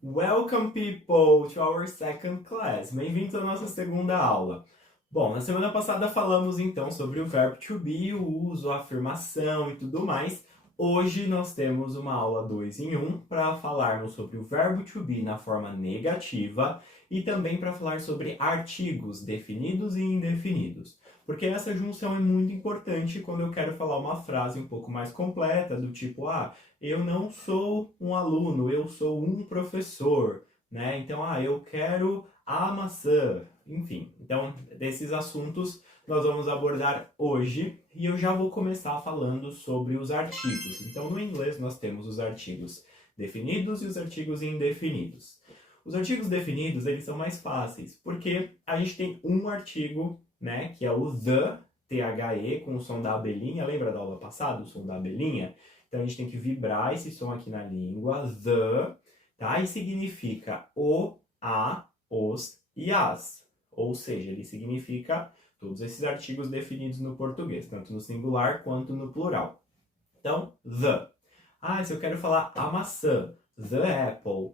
Welcome people to our second class. Bem-vindos à nossa segunda aula. Bom, na semana passada falamos então sobre o verbo to be, o uso, a afirmação e tudo mais. Hoje nós temos uma aula 2 em 1 para falarmos sobre o verbo to be na forma negativa e também para falar sobre artigos definidos e indefinidos. Porque essa junção é muito importante quando eu quero falar uma frase um pouco mais completa, do tipo, eu não sou um aluno, eu sou um professor, né? Então, eu quero a maçã. Enfim, então, desses assuntos nós vamos abordar hoje e eu já vou começar falando sobre os artigos. Então, no inglês nós temos os artigos definidos e os artigos indefinidos. Os artigos definidos, eles são mais fáceis, porque a gente tem um artigo, né, que é o the, T-H-E, com o som da abelhinha. Lembra da aula passada, o som da abelhinha? Então, a gente tem que vibrar esse som aqui na língua, the, tá? E significa o, a, os e as. Ou seja, ele significa todos esses artigos definidos no português, tanto no singular quanto no plural. Então, the. Se eu quero falar a maçã, the apple.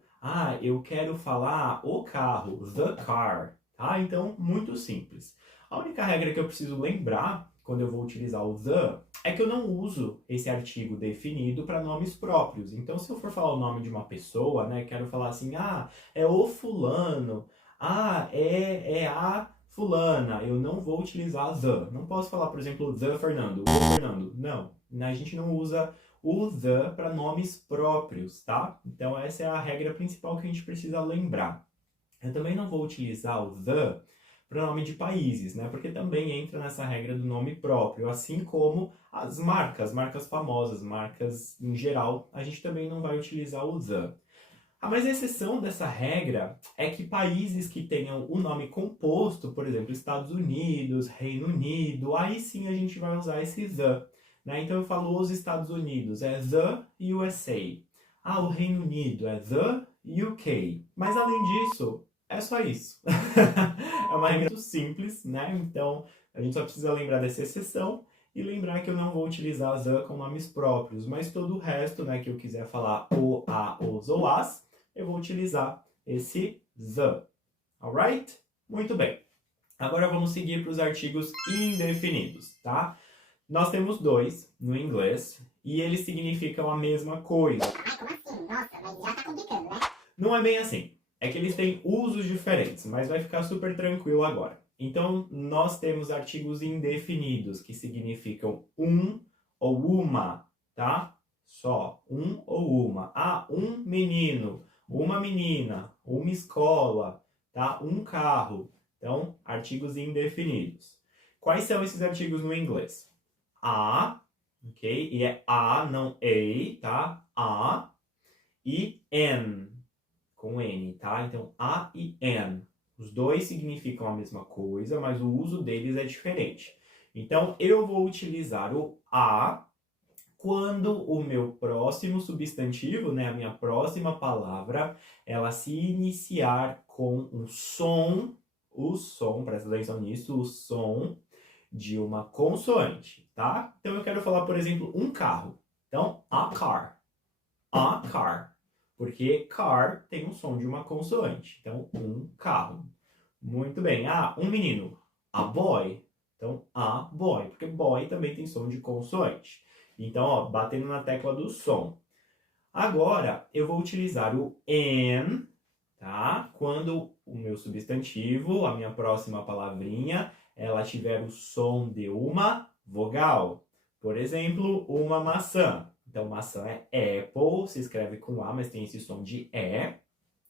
Eu quero falar o carro, the car. Tá? Então, muito simples. A única regra que eu preciso lembrar quando eu vou utilizar o the é que eu não uso esse artigo definido para nomes próprios. Então, se eu for falar o nome de uma pessoa, né, quero falar assim, é o fulano, é a fulana, eu não vou utilizar the. Não posso falar, por exemplo, the Fernando, o Fernando. Não, a gente não usa o the para nomes próprios, tá? Então, essa é a regra principal que a gente precisa lembrar. Eu também não vou utilizar o the para nome de países, né? Porque também entra nessa regra do nome próprio, assim como as marcas famosas, marcas em geral, a gente também não vai utilizar o the. Mas a exceção dessa regra é que países que tenham o nome composto, por exemplo, Estados Unidos, Reino Unido, aí sim a gente vai usar esse the. Né? Então eu falo os Estados Unidos, é the USA. O Reino Unido é the UK. Mas além disso, é só isso. É uma regra muito simples, né? Então a gente só precisa lembrar dessa exceção e lembrar que eu não vou utilizar the com nomes próprios, mas todo o resto, né, que eu quiser falar o, a, os ou as, eu vou utilizar esse the. Alright? Muito bem. Agora vamos seguir para os artigos indefinidos, tá? Nós temos dois no inglês e eles significam a mesma coisa. Como assim? Nossa, mas já tá complicando, né? Não é bem assim. É que eles têm usos diferentes, mas vai ficar super tranquilo agora. Então, nós temos artigos indefinidos, que significam um ou uma, tá? Só um ou uma. Um menino, uma menina, uma escola, tá? Um carro. Então, artigos indefinidos. Quais são esses artigos no inglês? Ok? E é a, não a, tá? A e an, com N, tá? Então, a e an. Os dois significam a mesma coisa, mas o uso deles é diferente. Então, eu vou utilizar o a quando o meu próximo substantivo, né, a minha próxima palavra, ela se iniciar com o som, presta atenção nisso, o som de uma consoante, tá? Então, eu quero falar, por exemplo, um carro. Então, a car. Porque car tem um som de uma consoante. Então, um carro. Muito bem. Um menino. A boy. Então, a boy. Porque boy também tem som de consoante. Então, batendo na tecla do som. Agora, eu vou utilizar o an, tá? Quando o meu substantivo, a minha próxima palavrinha, ela tiver o som de uma vogal. Por exemplo, uma maçã. Então, maçã é apple, se escreve com A, mas tem esse som de E,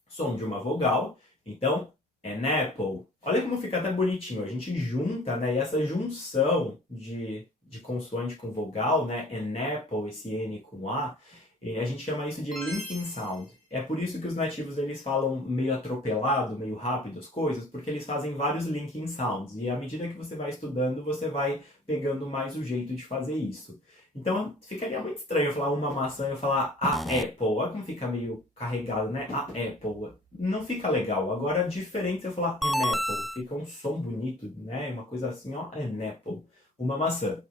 som de uma vogal. Então, an apple. Olha como fica até bonitinho. A gente junta, né? E essa junção de consoante com vogal, né? An apple, esse N com A, a gente chama isso de linking sound. É por isso que os nativos eles falam meio atropelado, meio rápido as coisas, porque eles fazem vários linking sounds. E à medida que você vai estudando, você vai pegando mais o jeito de fazer isso. Então, ficaria muito estranho eu falar uma maçã e eu falar a apple. Olha como fica meio carregado, né? A apple. Não fica legal. Agora, diferente se eu falar an apple. Fica um som bonito, né? Uma coisa assim, ó, an apple. Uma maçã.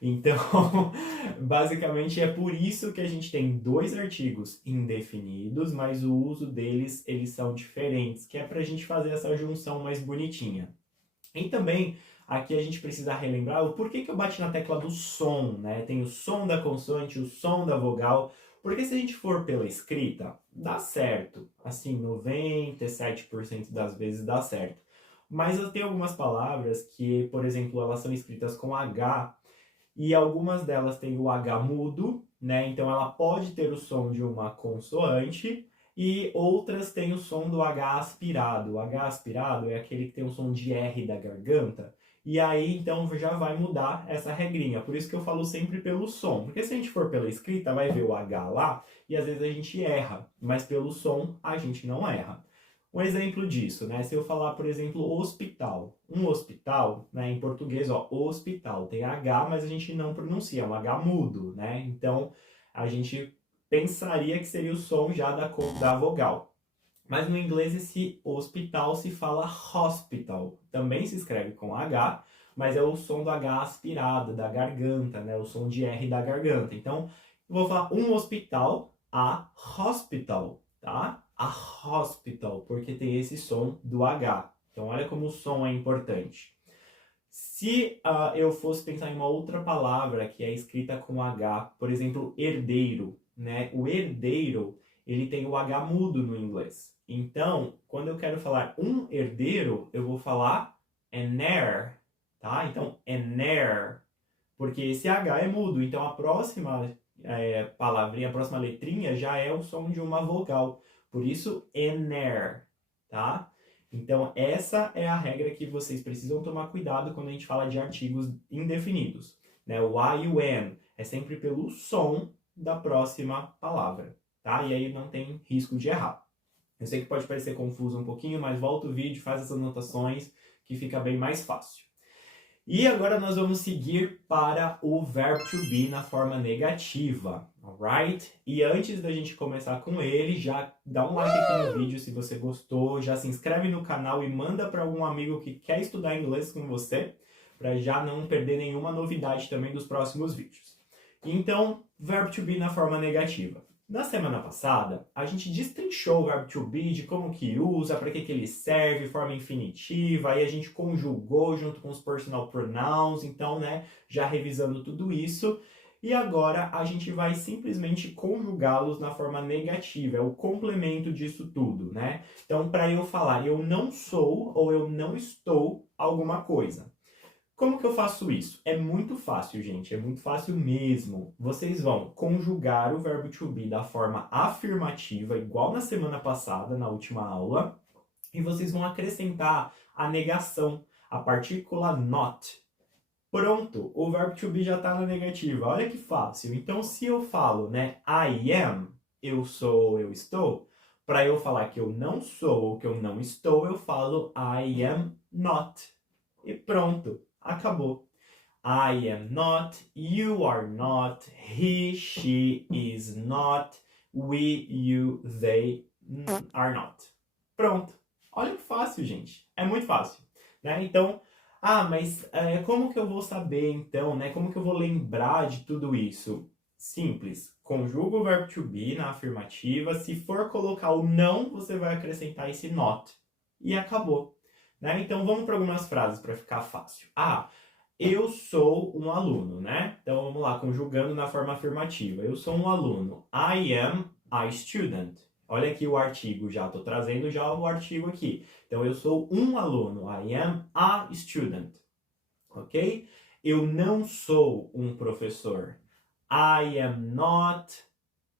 Então, basicamente é por isso que a gente tem dois artigos indefinidos, mas o uso deles, eles são diferentes, que é para a gente fazer essa junção mais bonitinha. E também, aqui a gente precisa relembrar o porquê que eu bati na tecla do som, né? Tem o som da consoante, o som da vogal, porque se a gente for pela escrita, dá certo. Assim, 97% das vezes dá certo. Mas eu tenho algumas palavras que, por exemplo, elas são escritas com H, e algumas delas têm o H mudo, né? Então ela pode ter o som de uma consoante, e outras têm o som do H aspirado. O H aspirado é aquele que tem o som de R da garganta. E aí, então, já vai mudar essa regrinha. Por isso que eu falo sempre pelo som. Porque se a gente for pela escrita, vai ver o H lá e às vezes a gente erra. Mas pelo som, a gente não erra. Um exemplo disso, né? Se eu falar, por exemplo, hospital. Um hospital, né? Em português, ó, hospital. Tem H, mas a gente não pronuncia. É um H mudo, né? Então, a gente pensaria que seria o som já da vogal. Mas no inglês esse hospital se fala hospital. Também se escreve com H, mas é o som do H aspirado, da garganta, né? O som de R da garganta. Então, eu vou falar um hospital, a hospital, tá? A hospital, porque tem esse som do H. Então, olha como o som é importante. Se eu fosse pensar em uma outra palavra que é escrita com H, por exemplo, herdeiro, né? O herdeiro, ele tem o H mudo no inglês. Então, quando eu quero falar um herdeiro, eu vou falar an heir, tá? Então, an heir, porque esse H é mudo. Então, a próxima palavrinha, a próxima letrinha já é o som de uma vogal. Por isso, an heir, tá? Então, essa é a regra que vocês precisam tomar cuidado quando a gente fala de artigos indefinidos, né? O I e o N é sempre pelo som da próxima palavra, tá? E aí não tem risco de errar. Eu sei que pode parecer confuso um pouquinho, mas volta o vídeo, faz essas anotações que fica bem mais fácil. E agora nós vamos seguir para o verbo to be na forma negativa, alright? E antes da gente começar com ele, já dá um like aqui no vídeo se você gostou, já se inscreve no canal e manda para algum amigo que quer estudar inglês com você, para já não perder nenhuma novidade também dos próximos vídeos. Então, verbo to be na forma negativa. Na semana passada, a gente destrinchou o verbo to be, de como que usa, para que ele serve, forma infinitiva, aí a gente conjugou junto com os personal pronouns, então, né, já revisando tudo isso. E agora a gente vai simplesmente conjugá-los na forma negativa, é o complemento disso tudo, né? Então, para eu falar eu não sou ou eu não estou alguma coisa. Como que eu faço isso? É muito fácil, gente, é muito fácil mesmo. Vocês vão conjugar o verbo to be da forma afirmativa, igual na semana passada, na última aula, e vocês vão acrescentar a negação, a partícula not. Pronto, o verbo to be já está na negativa. Olha que fácil. Então, se eu falo, né, I am, eu sou, eu estou, para eu falar que eu não sou ou que eu não estou, eu falo I am not. E pronto. Acabou. I am not, you are not, he, she is not, we, you, they are not. Pronto. Olha que fácil, gente. É muito fácil, né? Então, mas como que eu vou saber, então, né? Como que eu vou lembrar de tudo isso? Simples. Conjuga o verbo to be na afirmativa. Se for colocar o não, você vai acrescentar esse not. E acabou. Né? Então, vamos para algumas frases para ficar fácil. Eu sou um aluno, né? Então, vamos lá, conjugando na forma afirmativa. Eu sou um aluno. I am a student. Olha aqui o artigo já, estou trazendo já o artigo aqui. Então, eu sou um aluno. I am a student. Ok? Eu não sou um professor. I am not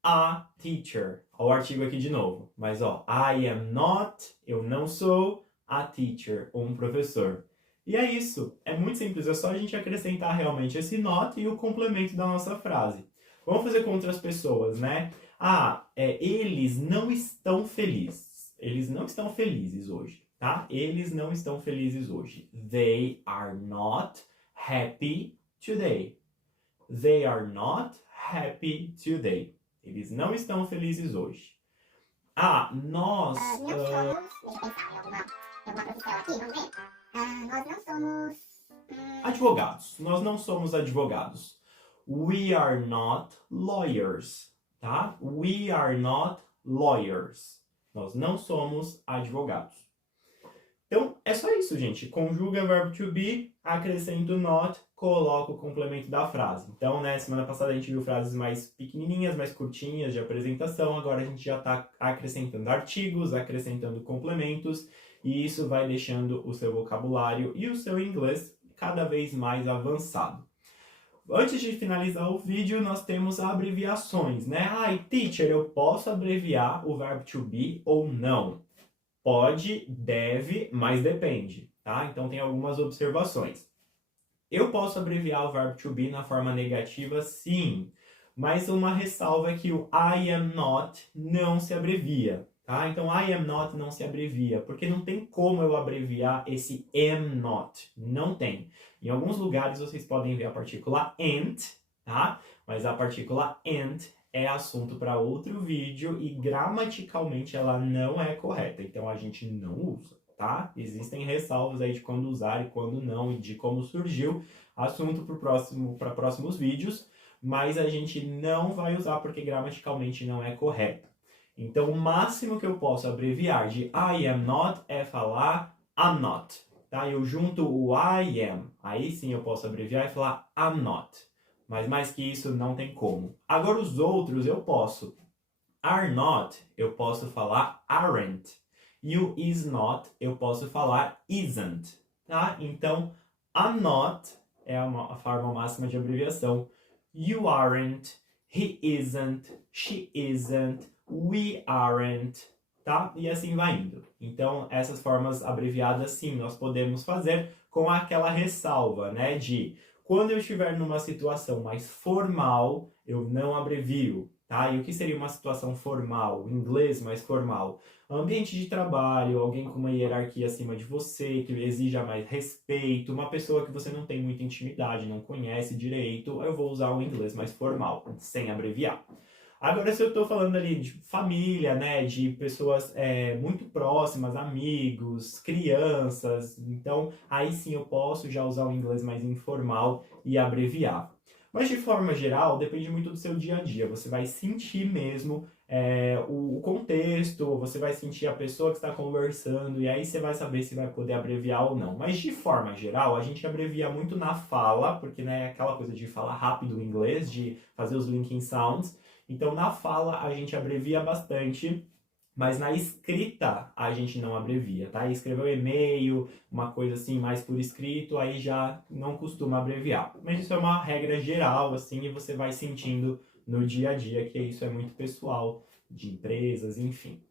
a teacher. Olha o artigo aqui de novo. Mas, I am not, eu não sou a teacher, ou um professor. E é isso. É muito simples. É só a gente acrescentar realmente esse not e o complemento da nossa frase. Vamos fazer com outras pessoas, né? Eles não estão felizes. Eles não estão felizes hoje, tá? Eles não estão felizes hoje. They are not happy today. They are not happy today. Eles não estão felizes hoje. Nós... Não somos... Deixa eu pensar em alguma profissão aqui, vamos ver. Nós não somos Advogados. Nós não somos advogados. We are not lawyers, tá? We are not lawyers. Nós não somos advogados. Então, é só isso, gente. Conjuga verbo to be, acrescenta o not, coloca o complemento da frase. Então, né, semana passada a gente viu frases mais pequenininhas, mais curtinhas de apresentação. Agora a gente já está acrescentando artigos, acrescentando complementos. E isso vai deixando o seu vocabulário e o seu inglês cada vez mais avançado. Antes de finalizar o vídeo, nós temos abreviações, né? Ai, teacher, eu posso abreviar o verbo to be ou não? Pode, deve, mas depende, tá? Então tem algumas observações. Eu posso abreviar o verbo to be na forma negativa, sim. Mas uma ressalva é que o I am not não se abrevia, tá? Então I am not não se abrevia, porque não tem como eu abreviar esse am not. Não tem. Em alguns lugares vocês podem ver a partícula and, tá? Mas a partícula and é assunto para outro vídeo e gramaticalmente ela não é correta. Então a gente não usa, tá? Existem ressalvas aí de quando usar e quando não e de como surgiu. Assunto para próximos vídeos, mas a gente não vai usar porque gramaticalmente não é correto. Então o máximo que eu posso abreviar de I am not é falar I'm not. Tá? Eu junto o I am, aí sim eu posso abreviar e falar I'm not. Mas mais que isso não tem como. Agora os outros eu posso. Are not, eu posso falar aren't. E o is not, eu posso falar isn't. Tá? Então, I'm not é a forma máxima de abreviação. You aren't, he isn't, she isn't, we aren't. Tá? E assim vai indo. Então, essas formas abreviadas, sim, nós podemos fazer com aquela ressalva, né? De quando eu estiver numa situação mais formal, eu não abrevio, tá? E o que seria uma situação formal? Em inglês, mais formal. Ambiente de trabalho, alguém com uma hierarquia acima de você, que exija mais respeito, uma pessoa que você não tem muita intimidade, não conhece direito, eu vou usar o inglês mais formal, sem abreviar. Agora, se eu estou falando ali de família, né, de pessoas muito próximas, amigos, crianças, então aí sim eu posso já usar o inglês mais informal e abreviar. Mas de forma geral, depende muito do seu dia a dia. Você vai sentir mesmo o contexto, você vai sentir a pessoa que está conversando e aí você vai saber se vai poder abreviar ou não. Mas de forma geral, a gente abrevia muito na fala, porque né, é aquela coisa de falar rápido o inglês, de fazer os linking sounds. Então, na fala, a gente abrevia bastante, mas na escrita, a gente não abrevia, tá? Escrever e-mail, uma coisa assim, mais por escrito, aí já não costuma abreviar. Mas isso é uma regra geral, assim, e você vai sentindo no dia a dia, que isso é muito pessoal, de empresas, enfim.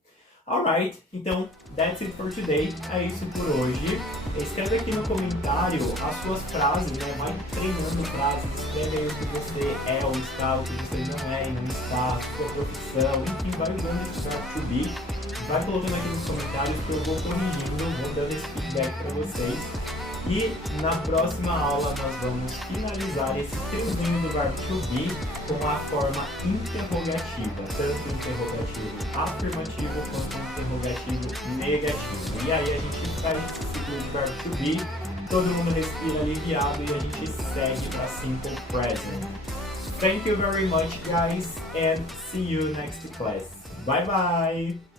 Alright, então, that's it for today. É isso por hoje. Escreve aqui no comentário as suas frases, né? Vai treinando frases, escreve aí o que você é ou está, o que você não é e não está, sua profissão, enfim, vai usando esse verbo to be. Vai colocando aqui nos comentários que eu vou corrigindo, vou dando esse feedback para vocês. E na próxima aula nós vamos finalizar esse triozinho do verbo to be com a forma interrogativa, tanto interrogativo afirmativo quanto interrogativo negativo. E aí a gente faz esse ciclo de verbo to be, todo mundo respira aliviado e a gente segue para simple present. Thank you very much guys and see you next class. Bye bye!